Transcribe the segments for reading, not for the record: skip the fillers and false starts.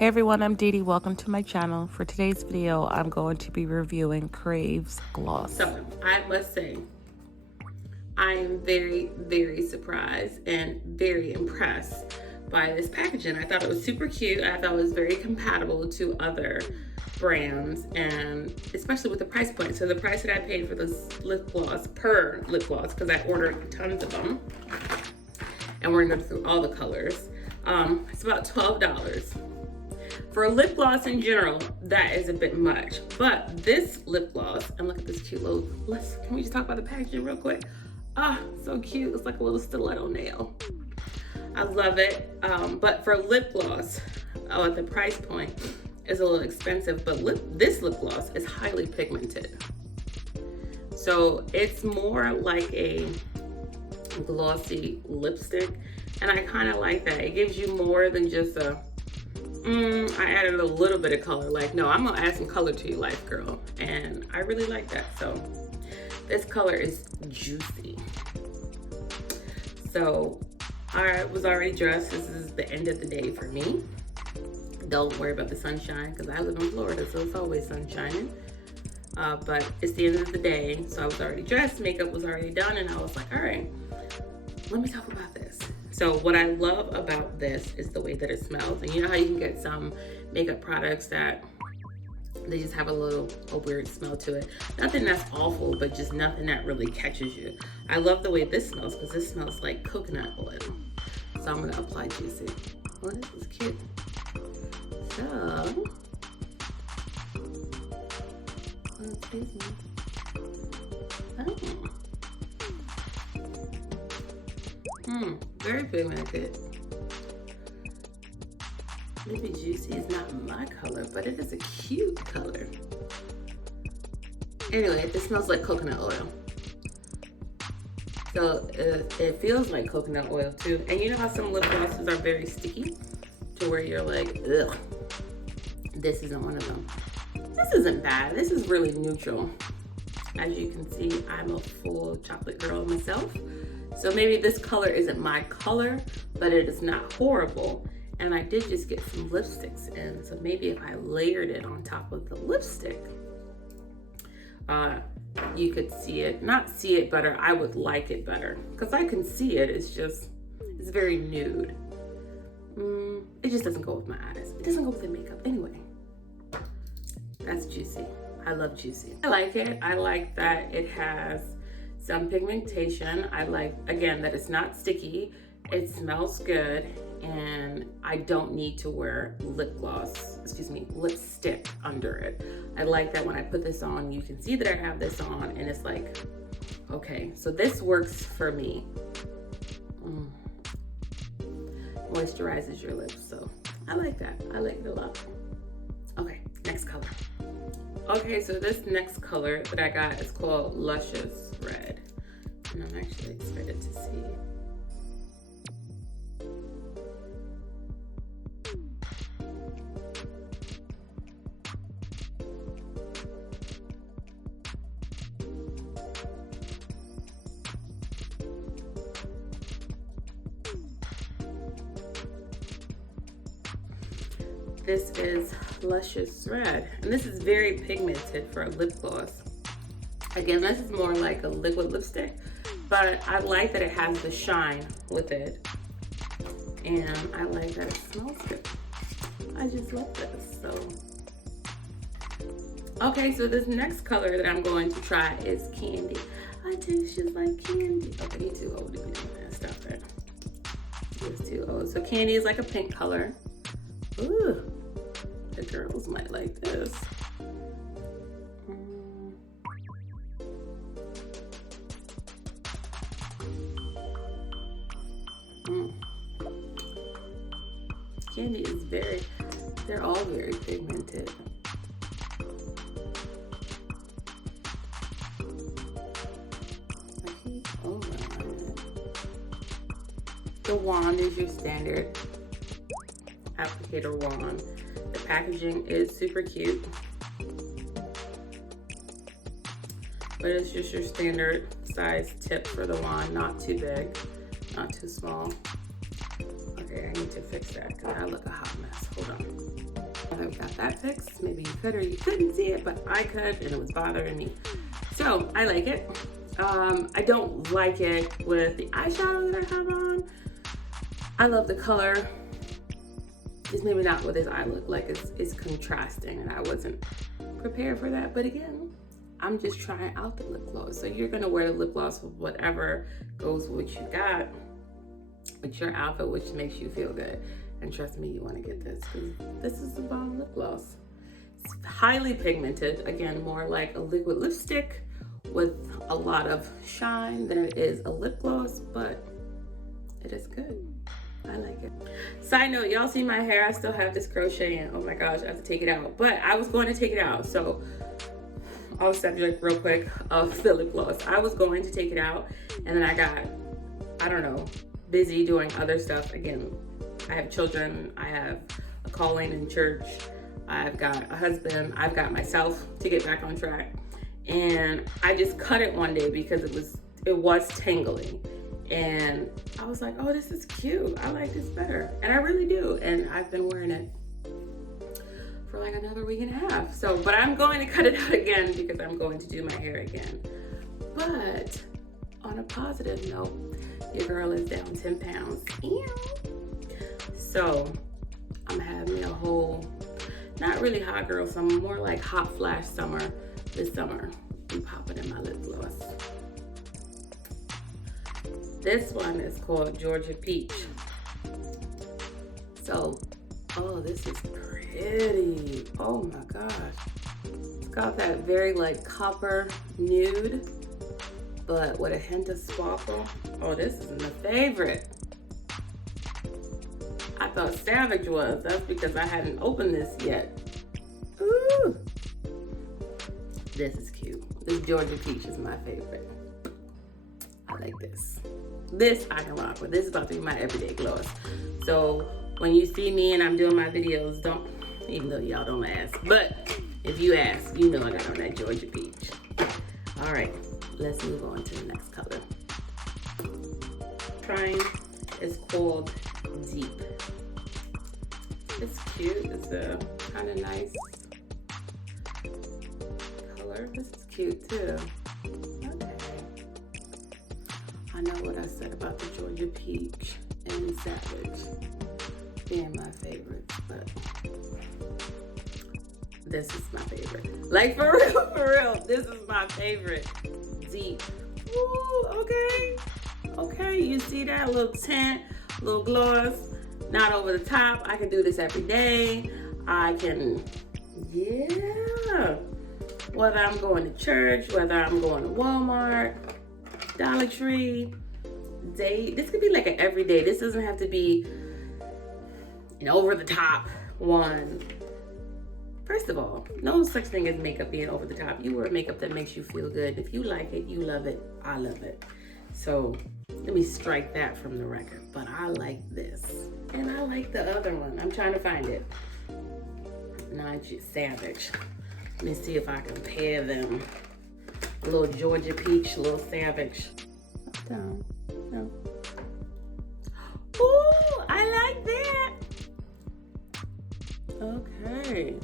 Hey everyone, I'm Dee Dee. Welcome to my channel. For today's video, I'm going to be reviewing Crave's gloss. So I must say, I am very, very surprised and very impressed by this packaging. I thought it was super cute. I thought it was very compatible to other brands, and especially with the price point. So the price that I paid for this lip gloss per lip gloss, because I ordered tons of them, and we're gonna go through all the colors. It's about $12. For a lip gloss in general, that is a bit much. But this lip gloss, and look at this cute little, can we just talk about the packaging real quick? Ah, so cute. It's like a little stiletto nail. I love it. But for lip gloss, at the price point, is a little expensive. But this lip gloss is highly pigmented. So it's more like a glossy lipstick. And I kind of like that. It gives you more than just a, I added a little bit of color. Like, no, I'm gonna add some color to your life, girl. And I really like that. So this color is juicy. So I was already dressed. This is the end of the day for me. Don't worry about the sunshine because I live in Florida, so it's always sun shining. But it's the end of the day, so I was already dressed, makeup was already done, and I was like, all right, let me talk about this. So what I love about this is the way that it smells. And you know how you can get some makeup products that they just have a weird smell to it. Nothing that's awful, but just nothing that really catches you. I love the way this smells because this smells like coconut oil. So I'm gonna apply juicy. Oh, this is cute. So, oh, excuse me. Very pigmented. Maybe juicy is not my color, but it is a cute color. Anyway, this smells like coconut oil. So it feels like coconut oil too. And you know how some lip glosses are very sticky to where you're like, ugh. This isn't one of them. This isn't bad. This is really neutral. As you can see, I'm a full chocolate girl myself. So maybe this color isn't my color, but it is not horrible. And I did just get some lipsticks in. So maybe if I layered it on top of the lipstick, you could see it. Not see it better, I would like it better. Because I can see it, it's very nude. It just doesn't go with my eyes. It doesn't go with the makeup anyway. That's juicy. I love juicy. I like it. I like that it has some pigmentation. I like, again, that it's not sticky. It smells good. And I don't need to wear lipstick under it. I like that when I put this on, you can see that I have this on and it's like, okay, so this works for me. Moisturizes your lips, so I like that. I like it a lot. Okay, next color. Okay, so this next color that I got is called Luscious Red. And I'm actually excited to see. This is Luscious Red, and this is very pigmented for a lip gloss. Again, this is more like a liquid lipstick, but I like that it has the shine with it, and I like that it smells good. I just love this. So, okay, so this next color that I'm going to try is Candy. I taste just like candy. Okay, you're too old to be doing that. Stop it. It's too old. So Candy is like a pink color. Ooh. The girls might like this. Candy is they're all very pigmented. Oh my. The wand is your standard applicator wand. The packaging is super cute, but it's just your standard size tip for the wand, not too big, not too small. Okay, I need to fix that because I look a hot mess. Hold on. that we got that fixed. Maybe you could or you couldn't see it, but I could, and it was bothering me. So I like it. I don't like it with the eyeshadow that I have on. I love the color. It's maybe not what his eye look like. It's contrasting, and I wasn't prepared for that. But again, I'm just trying out the lip gloss. So you're gonna wear the lip gloss with whatever goes with what you got, with your outfit, which makes you feel good. And trust me, you want to get this because this is the bomb lip gloss. It's highly pigmented. Again, more like a liquid lipstick with a lot of shine than it is a lip gloss, but it is good. I like it. Side note, y'all see my hair? I still have this crochet in. Oh my gosh, I have to take it out. But I was going to take it out, so I'll subject real quick of the lip gloss. I was going to take it out, and then I got, I don't know, busy doing other stuff. Again, I have children, I have a calling in church, I've got a husband, I've got myself to get back on track. And I just cut it one day because it was tangling. And I was like, oh, this is cute. I like this better. And I really do. And I've been wearing it for like another week and a half. So, but I'm going to cut it out again because I'm going to do my hair again. But on a positive note, your girl is down 10 pounds. Ew. So I'm having a whole, not really hot girl summer, more like hot flash summer this summer. I'm popping in my lip gloss. This one is called Georgia Peach. So, oh, this is pretty. Oh my gosh. It's got that very like copper nude, but with a hint of sparkle. Oh, this is my favorite. I thought Savage was. That's because I hadn't opened this yet. Ooh. This is cute. This Georgia Peach is my favorite. I like this. This I can rock with. This is about to be my everyday gloss. So when you see me and I'm doing my videos, don't, even though y'all don't ask, but if you ask, you know I got on that Georgia Peach. All right, let's move on to the next color. Trying is called Deep. It's cute. It's a kind of nice color. This is cute too. Okay. I know what I said about the Georgia Peach and Savage being my favorites, but this is my favorite. Like for real, this is my favorite. Deep. Ooh, okay. Okay, you see that little tint, little gloss, not over the top. I can do this every day. I can, yeah. Whether I'm going to church, whether I'm going to Walmart, Dollar Tree, this could be like an everyday. This doesn't have to be an over the top one. First of all, no such thing as makeup being over the top. You wear makeup that makes you feel good. If you like it, you love it, I love it. So let me strike that from the record. But I like this. And I like the other one. I'm trying to find it. Not just Savage. Let me see if I can pair them. A little Georgia Peach, a little Savage. Up, down. No. Ooh, I like that. Okay.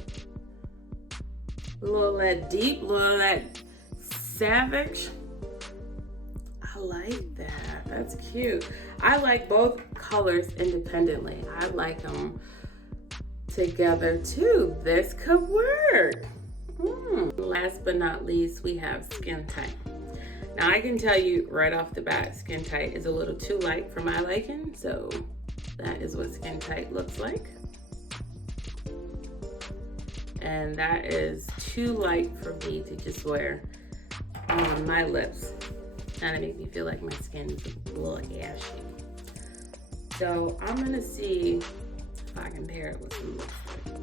A little of that Deep, a little of that Savage. I like that. That's cute. I like both colors independently. I like them together too. This could work. Last but not least, we have Skin Tight. Now I can tell you right off the bat, Skin Tight is a little too light for my liking. So that is what Skin Tight looks like. And that is too light for me to just wear on my lips. Kind of make me feel like my skin is a little ashy. So I'm gonna see if I can pair it with some lipstick.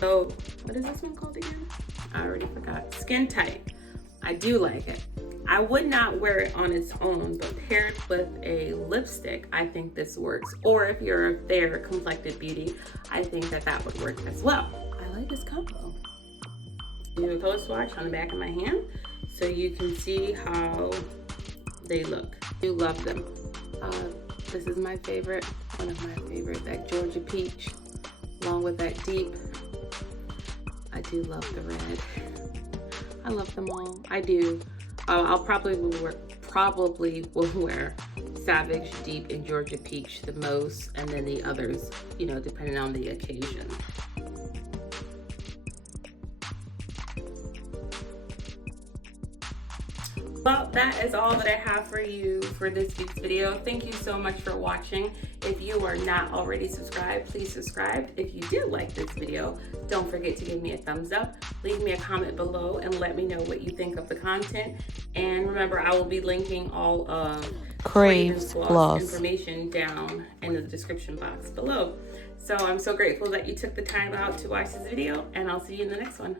So what is this one called again? I already forgot. Skin Tight. I do like it. I would not wear it on its own, but paired with a lipstick, I think this works. Or if you're a fair complected beauty, I think that would work as well. I like this combo. Do a color swatch on the back of my hand so you can see how they look. I do love them. This is my favorite, one of my favorites, that Georgia Peach, along with that deep. I do love the red. I love them all. I do. I'll probably will wear Savage, Deep, and Georgia Peach the most, and then the others, you know, depending on the occasion. Well, that is all that I have for you for this week's video. Thank you so much for watching. If you are not already subscribed, please subscribe. If you did like this video, don't forget to give me a thumbs up. Leave me a comment below and let me know what you think of the content. And remember, I will be linking all of Crave's gloss information down in the description box below. So I'm so grateful that you took the time out to watch this video, and I'll see you in the next one.